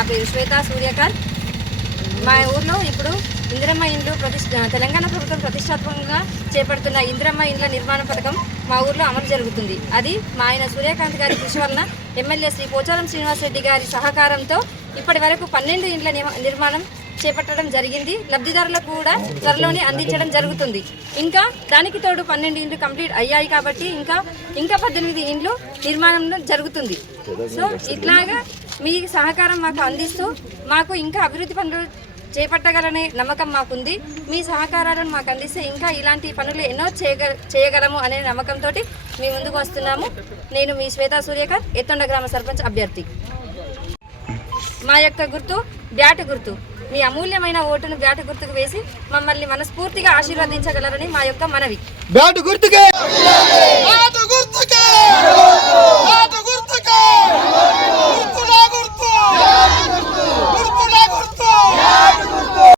నా పేరు శ్వేత సూర్యకాంత్. మా ఊర్లో ఇప్పుడు ఇందిరమ్మ ఇండ్లు తెలంగాణ ప్రభుత్వం ప్రతిష్టాత్మకంగా చేపడుతున్న ఇందిరమ్మ ఇండ్ల నిర్మాణ పథకం మా ఊర్లో అమలు జరుగుతుంది. అది మా ఆయన సూర్యకాంత్ గారి కృషి వలన ఎమ్మెల్యే శ్రీ పోచారం శ్రీనివాసరెడ్డి గారి సహకారంతో ఇప్పటి వరకు 12 ఇండ్ల నిర్మాణం చేపట్టడం జరిగింది. లబ్ధిదారులకు కూడా త్వరలోనే అందించడం జరుగుతుంది. ఇంకా దానికి తోడు 12 ఇండ్లు కంప్లీట్ అయ్యాయి కాబట్టి ఇంకా 18 ఇండ్లు నిర్మాణం జరుగుతుంది. సో ఇట్లాగా మీ సహకారం మాకు అందిస్తూ మాకు ఇంకా అభివృద్ధి పనులు చేపట్టగలనే నమ్మకం మాకుంది. మీ సహకారాలను మాకు అందిస్తే ఇంకా ఇలాంటి పనులు ఎన్నో చేయగలము అనే నమ్మకంతో మీ ముందుకు వస్తున్నాము. నేను మీ శ్వేతా సూర్యకాంత్, ఎత్తండ గ్రామ సర్పంచ్ అభ్యర్థి. మా యొక్క గుర్తు బ్యాట్ గుర్తు. మీ అమూల్యమైన ఓటును బ్యాట్ గుర్తుకు వేసి మమ్మల్ని మనస్ఫూర్తిగా ఆశీర్వదించగలరని మా యొక్క మనవి. బ్యాట్ గుర్తుకే